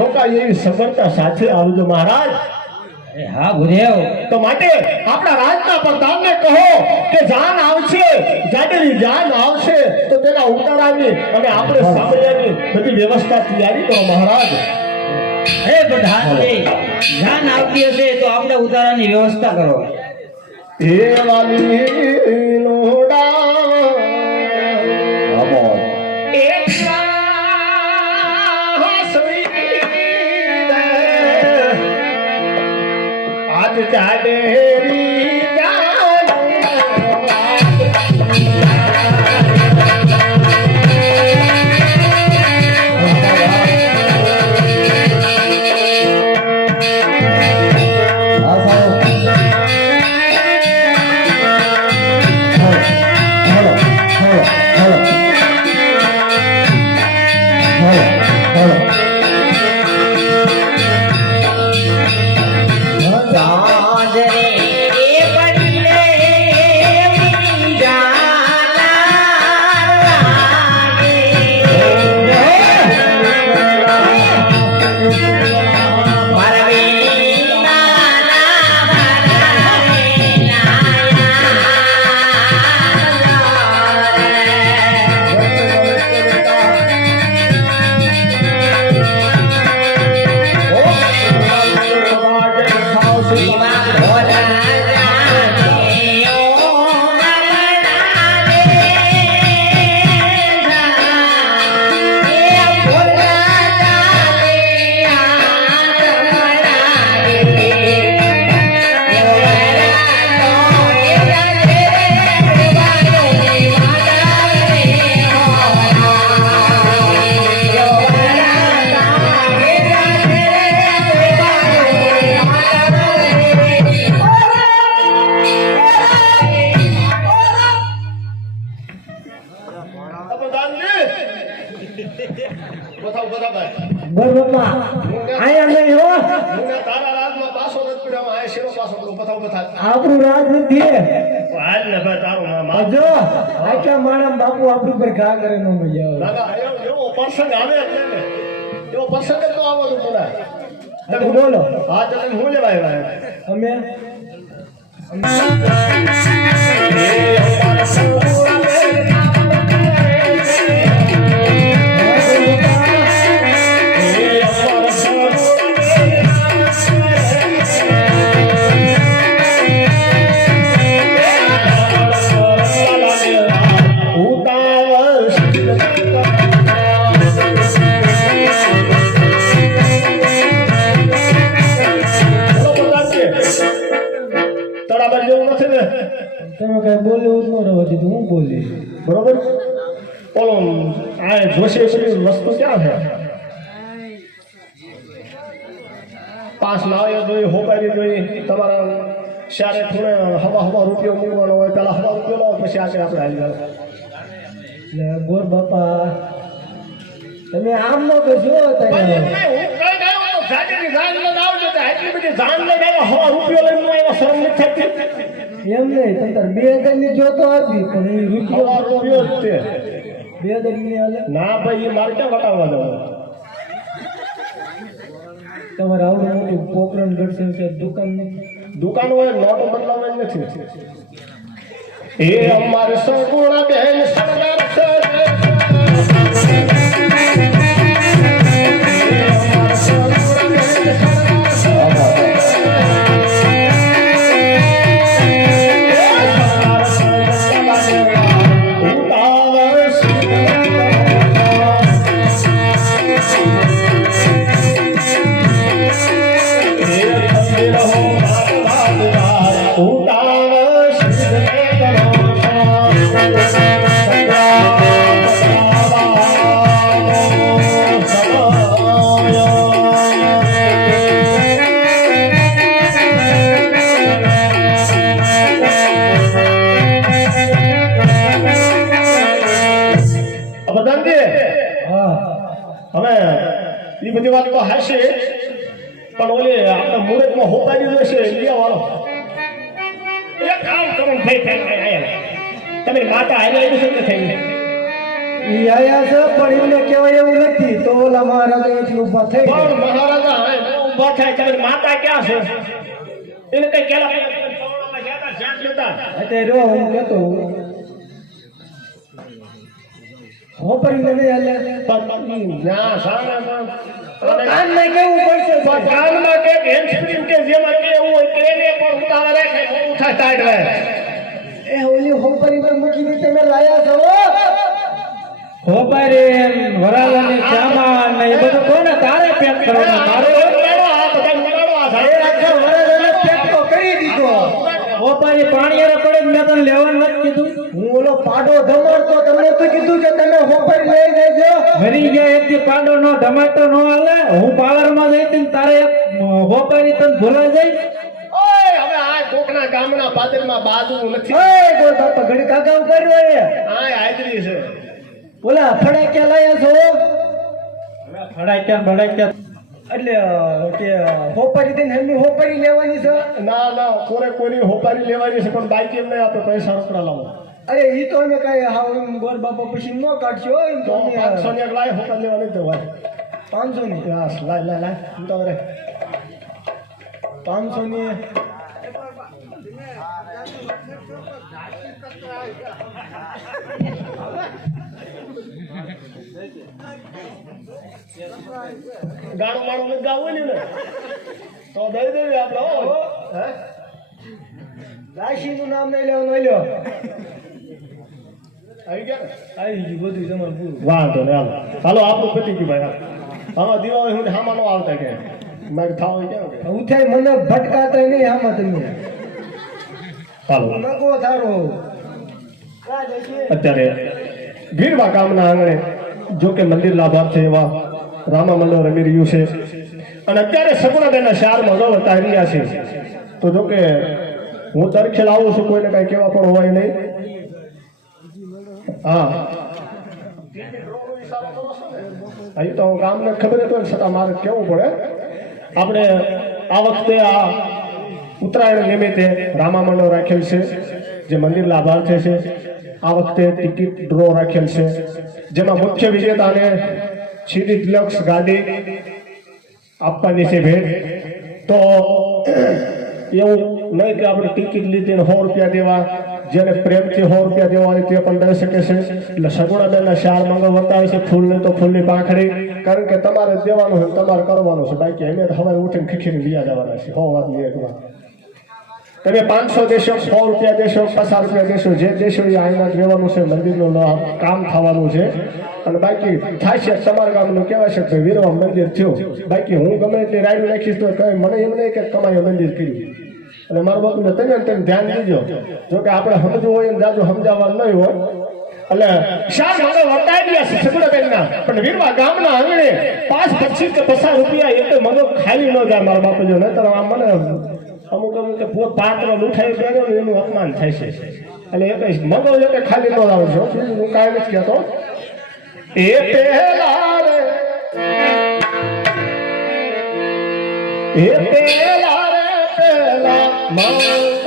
રોકાય એવી સગવડતા સાથે આવજો મહારાજ. હા ભૂદેવ તો માટે આપણા રાજના પ્રધાનને કહો કે જાન આવશે જાડેલી જાન આવશે તો તેના ઉતારાની અને આપણે સાંભળ્યાની બધી વ્યવસ્થા તૈયારી કરો મહારાજ. હે પ્રધાનજી જાન આવતી હશે તો આપણે ઉતારાની વ્યવસ્થા કરો. હે વાલી નોડા like that. બાપુ આપણી પર ઘા કરે નો મજા આવે દાદા એવો પ્રસંગ આવે એવો પ્રસંગ તો આવવાનું તો તમે બોલો. હા તમે હું લેવાય ભાઈ અમે ન હું બોલી બરોબર? ઓલો આ જોશે વસ્તુ ક્યાં છે? પાસ લાવ્યો જોઈએ હોપારી જોઈએ તમારા શારે થોડે હવા હવા રૂપિયો મૂકવાનો હોય, પેલા હવા રૂપિયો લાવો, પછી આગળ આપણે હાલી જાવ એટલે ગોર બાપા. તમે આમ નો કહેશો તમે એમ નહીં તમે તાર બે હજારની જોતો હતી પણ એ રૂપિયો બે હજારની હાલે ના ભાઈ એ મારે ક્યાં વટાવવા તમારે આવડું મોટું પોકરણ ગઢશે છે દુકાનની દુકાન હોય નોટ બદલાવવાની નથી. એ અમારે સગુણા બેન સરદાર છે કામ કરો ભાઈ આયા. તમે માતા આવ્યા થઈ ઈ આયા છે પણ એમને કહેવાય એવું નથી. તો ઓલા મહારાજા અહીંથી ઊભા થઈ પણ મહારાજા? ઊભા થાય ત્યારે માતા ક્યાં છે? એને કઈ કેલા. અત્યારે જો હું કહેતો ના, કાનમાં કેવું પડશે? કાનમાં કે હેન્ડસ્પ્રિંગ કે જેમાં કેવું હોય કે પણ ઉતાવળ રાખે, મોડું થાય ટાઈટ રહે. એ ઓલી હોપરીને મૂકીને તમે લાયા છો? હોપરી વરાલાની સામાન ને એ બધું કોને તારે પેક કરવાનું? મારો ઉતારો, આ બધા ઉતારો, આ સાહેબ. આખા પેક તો કરી દીધો. હોપરી પાણી હારે પડે મેં તને લેવાનું નથી કીધું. હું ઓલો પાડો ધમાડતો તમને તો કીધું કે તમે હોપરી લઈ જજો. મરી ગયા એક પાડો નો ધમાટો નો હાલે. હું પાવરમાં જઈ તારે હોપરી તને ભૂલા જાય ગામના પાદરમાં બાદવું નથી. ઓય ગોળ બાપા ઘડી કાકા કર્યો એ. હા હાજરી છે. ઓલા ફડાક્યા લાયા છો? ફડાક્યા ફડાક્યા એટલે કે હોપારી એમની હોપરી લેવાની છે? ના ના કોરે કોઈની હોપારી લેવાની છે પણ બાઈક એમ નહીં આપે પૈસા રોકડા લાવો. અરે એ તો અમે કઈ હાવ એમ ગોર બાપા પછી ન કાઢશો એમ તો પાંચસો ની લાય હોપારી લેવા નહીં જવાય પાંચસો ની? લાય લાય લાય હું તો હવે પાંચસો ની? ગાણું માણું નથી ગાવું ને તો દઈ દેવી આપણે હો. રાશિ નું નામ નહીં લેવાનું નહીં લ્યો. આવી ગયા આવી ગયું બધું તમારે પૂરું. વાંધો ને હાલો. હાલો આપણું પતી ગયું ભાઈ હવે દિવાળી હું હામાં નો આવતા કે? મારે થાવ ઉઠાઈ મને ભટકાતા નહીં આમાં તમે. જશે અત્યારે ગીરવા ગામના આંગણે જો કે મંદિર છે એવા રામા મંડળ રમી રહ્યું છે. અને અત્યારે સગુણાબેનના શારમાં જો વતાવી રહ્યા છે તો જો કે હું તરખેલ આવું છું કોઈને કઈ કહેવા પણ હોય નહીં. હા. અહીં તો ગામને ખબર હતો છતાં મારે કેવું પડે. આપણે આ વખતે આ ઉત્તરાયણ નિમિત્તે રામામંડળ રાખેલ છે, જે મંદિર લાભાર્થે છે આ વખતે ટિકિટ ડ્રો રાખેલ છે. જેમાં મુખ્ય વિજેતાને સીધી ડિલક્સ ગાડી આપવાની છે ભેટ. તો એવું નહીં કે આપણે ટિકિટ લીધીને સો રૂપિયા દેવા, જેને પ્રેમથી સો રૂપિયા દેવા હોય તે પણ દઈ શકે છે. એટલે સગુણાબેનના શાર મંગળ વર્તાવે છે ફૂલને તો ફૂલની પાંખડી. કારણ કે તમારે દેવાનું છે તમારે કરવાનું છે. બાકી અમે તો સવારે ઉઠીને ખીખીને લીયા જવાના છે હો વાત લઈએ એકવાર તમે પાંચસો દેશો, સો રૂપિયા દેશો, પચાસ રૂપિયા દેશો, જે દેશો એ આઈના જ છે, મંદિરનું કામ થવાનું છે. અને બાકી થાય છે તમારા ગામનું, કહેવાય છે કે વીરવા મંદિર થયું. બાકી હું ગમે તે રાયડું નાખીશ તો કઈ મને એમ નહીં કે કમાયું મંદિર કર્યું. અને મારા બાપુને તમે તમે ધ્યાન દીજો. જો કે આપણે સમજવું હોય ને જાજુ સમજાવવા નહીં હોય. એટલે શાક હવે વટાવી ગયા છે પણ વીરવા ગામના આંગણે પાંચ, પચીસ કે પચાસ રૂપિયા એટલે મગજ ખાલી ન જાય મારા બાપુ જો નહીતર આમ મને અમુક અમુક પોત પાત્ર લૂંટાઈ પહેર્યો ને એનું અપમાન થાય છે. એટલે એ કઈ મગજ એટલે ખાલી તો લાવું છો. હું કાંઈ નથી કહેતો. એ પહેલા રે. એ પહેલા રે પહેલા. મંગળી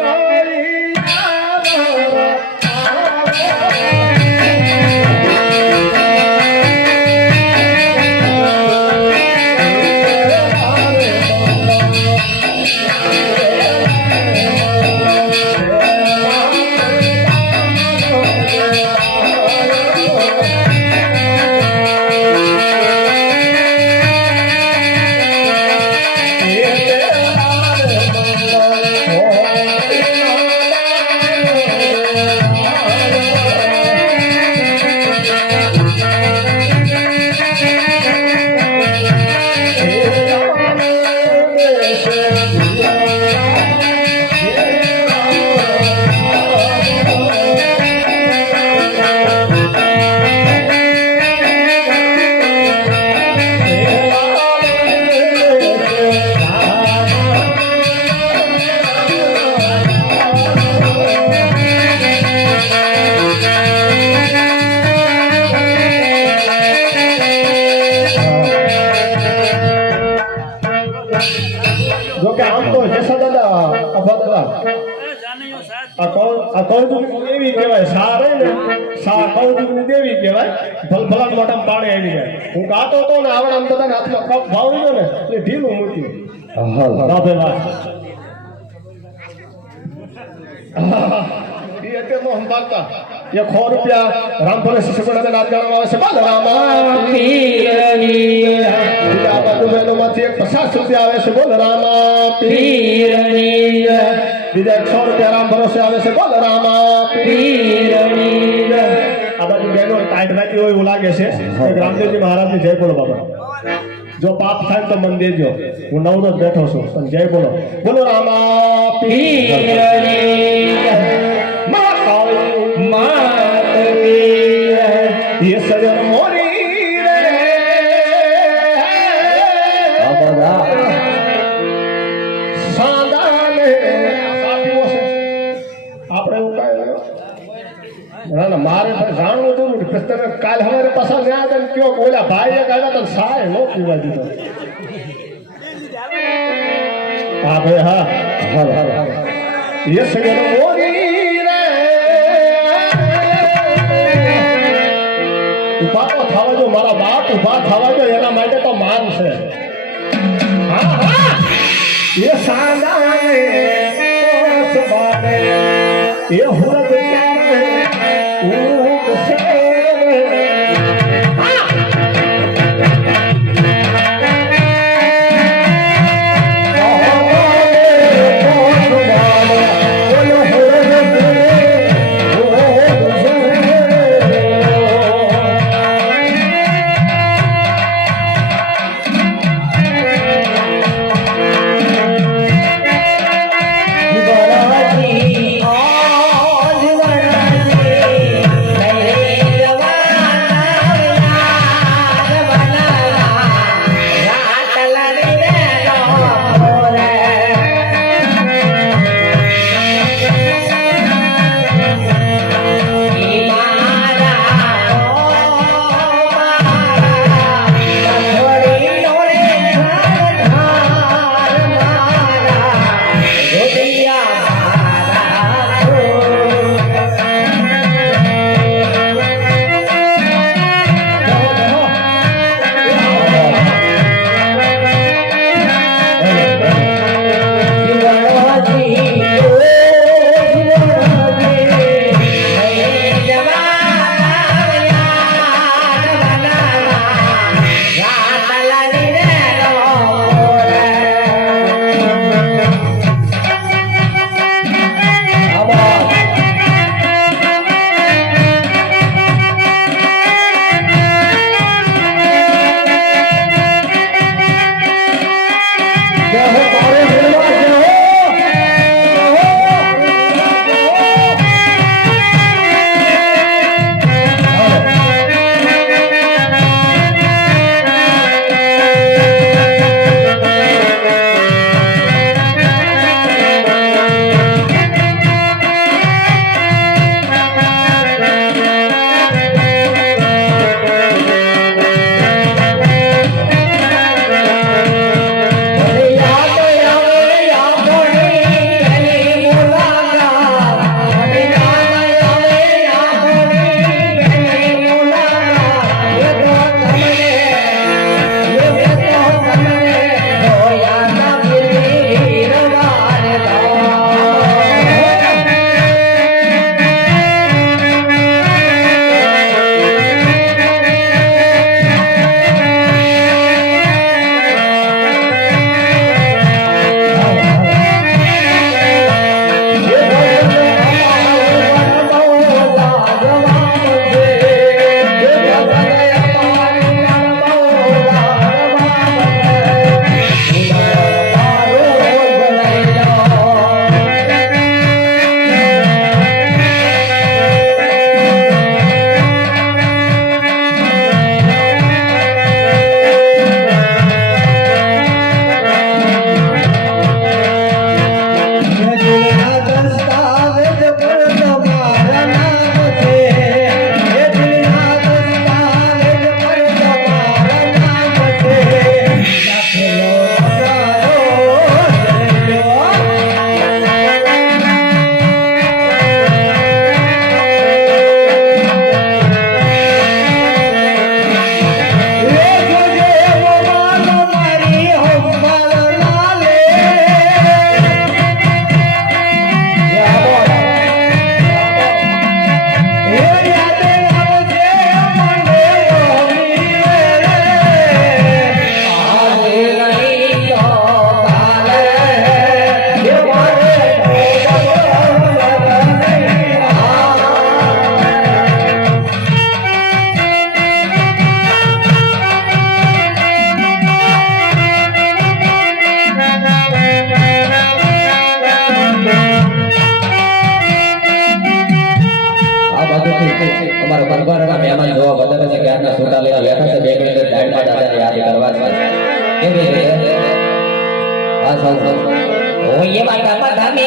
આ કૌ આ કૌતુકની દેવી કહેવાય સા રહી ને સા કૌતુકની દેવી કહેવાય. ભલ ભલાન મોઢામાં પાણી આવી જાય. હું ગાતો હતો ને આવડે આમ બધાના હાથમાં કપ ભાવી ગયો ને એટલે ઢીલું મૂક્યું. રાધે વાહ એ અત્યારનો સંભાળતા. એ સો રૂપિયા રામભરે શિશુગણ નાચ ગાવામાં આવે છે. બાલરામા બીજા બાજુ બહેનોમાંથી એક પચાસ રૂપિયા આવે છે. બોલ રામા. બીજા એક સો રૂપિયા ભરોસે આવે છે. બોલ રામા આ બાજુ બહેનો ટાઈટ હોય એવું લાગે છે. રામદેવજી મહારાજની જય બોલો બાબા. જો પાપ થાય તો મન દેજો હું નવરો જ બેઠો છું. જય બોલો. બોલો રામા ये જાણવું હતું કાલ હવારે પાછા આવ્યા ને કયો ઓલા ભાઈ એક આવ્યા તને સાય નો દીધો. હા, ભાઈ, હા હા ઊભા તો થવા જો મારા બાપ ઊભા થવા જો એના માટે તો માન છે. એ હુરત કાર્ય કરવા છે કે ભાઈ હા સૌ સૌ ઓય મારા બાપા ધામે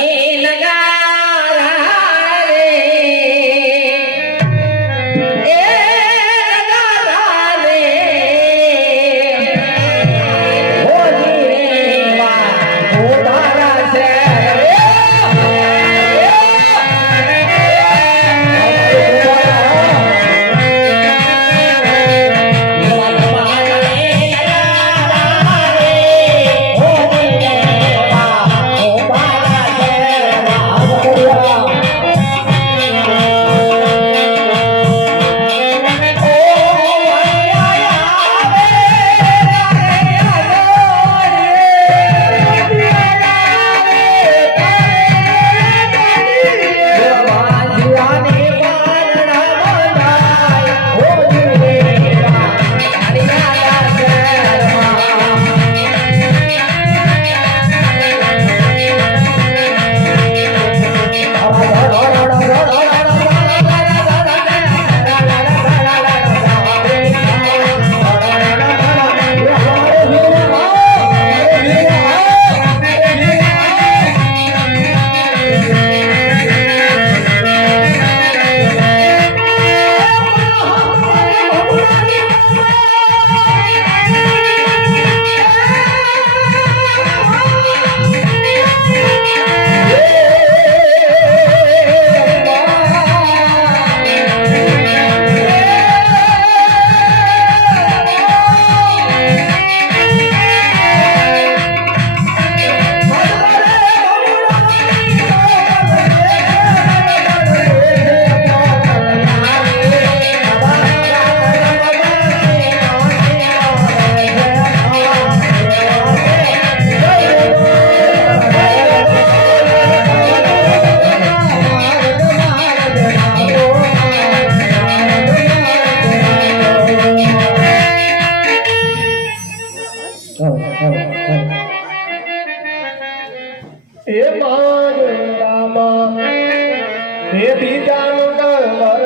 जान